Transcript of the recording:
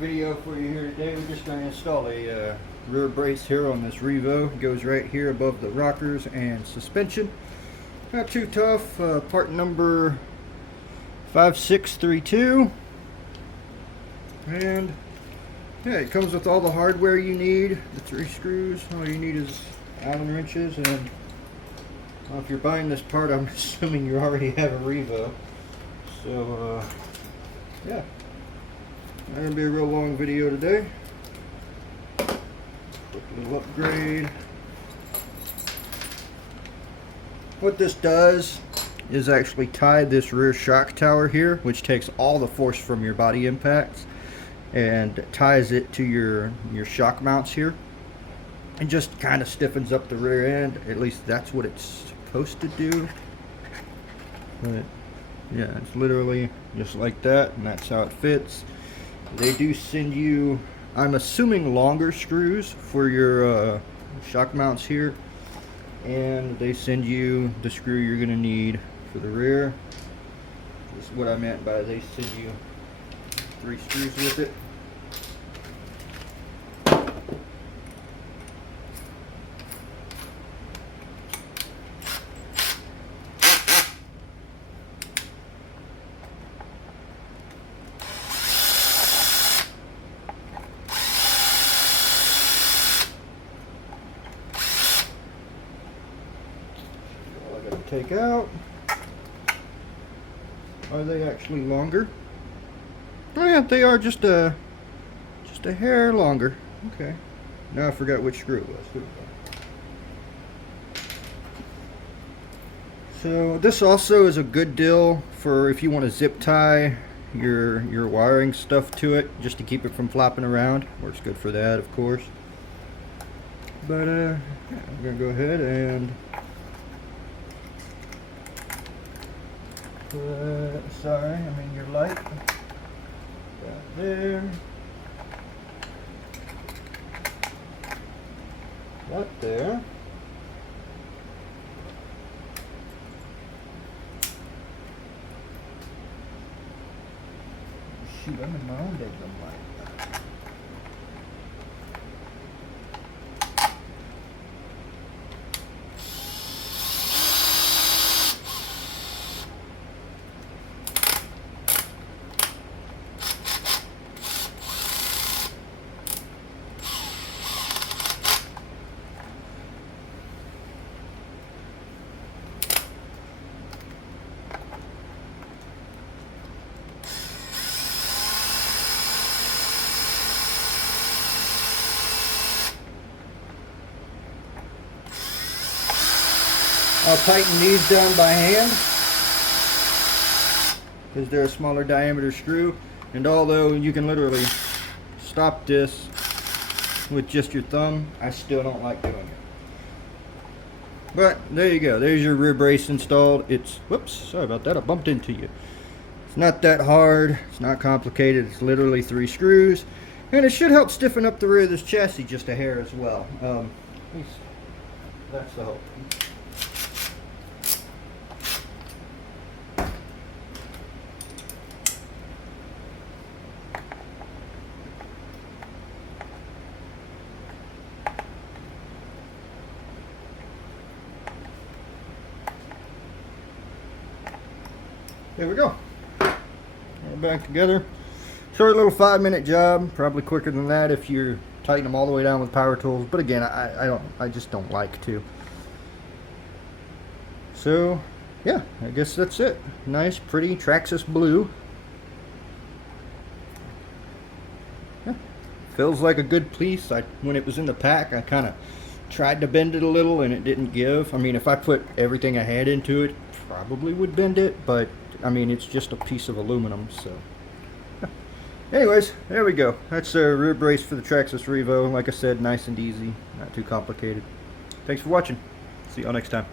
video for you here today. We're just going to install a rear brace here on this Revo. It goes right here above the rockers and suspension. Not too tough. Part number 5632. And yeah, it comes with all the hardware you need. The 3 screws. All you need is Allen wrenches. And well, if you're buying this part, I'm assuming you already have a Revo. So yeah. Not going to be a real long video today. Quick little upgrade. What this does is actually tie this rear shock tower here, which takes all the force from your body impacts and ties it to your shock mounts here, and just kind of stiffens up the rear end. At least that's what it's supposed to do. But yeah, it's literally just like that, and that's how it fits. They do send you, I'm assuming, longer screws for your shock mounts here, and they send you the screw you're going to need for the rear. This is what I meant by they send you 3 screws with it. Take out. Are they actually longer? Oh yeah, they are just a hair longer. Okay. Now I forgot which screw it was. Here we go. So this also is a good deal for if you want to zip tie your wiring stuff to it, just to keep it from flopping around. Works good for that, of course. But yeah, I'm gonna go ahead and sorry, I mean your light. Got there. Got there. Shoot, I'm in my own bedroom light. I'll tighten these down by hand because they're a smaller diameter screw, and although you can literally stop this with just your thumb, I still don't like doing it. But there you go, there's your rear brace installed. It's, whoops, sorry about that, I bumped into you. It's not that hard, it's not complicated, it's literally 3 screws, and it should help stiffen up the rear of this chassis just a hair as well. At least that's the hope. There we go. We're back together. Short little 5-minute job. Probably quicker than that if you tighten them all the way down with power tools. But again, I just don't like to. So yeah, I guess that's it. Nice, pretty Traxxas blue. Yeah, feels like a good piece. When it was in the pack, I kind of tried to bend it a little and it didn't give. I mean, if I put everything I had into it, probably would bend it, but I mean, it's just a piece of aluminum, so. Anyways, there we go. That's a rear brace for the Traxxas Revo. Like I said, nice and easy, not too complicated. Thanks for watching. See y'all next time.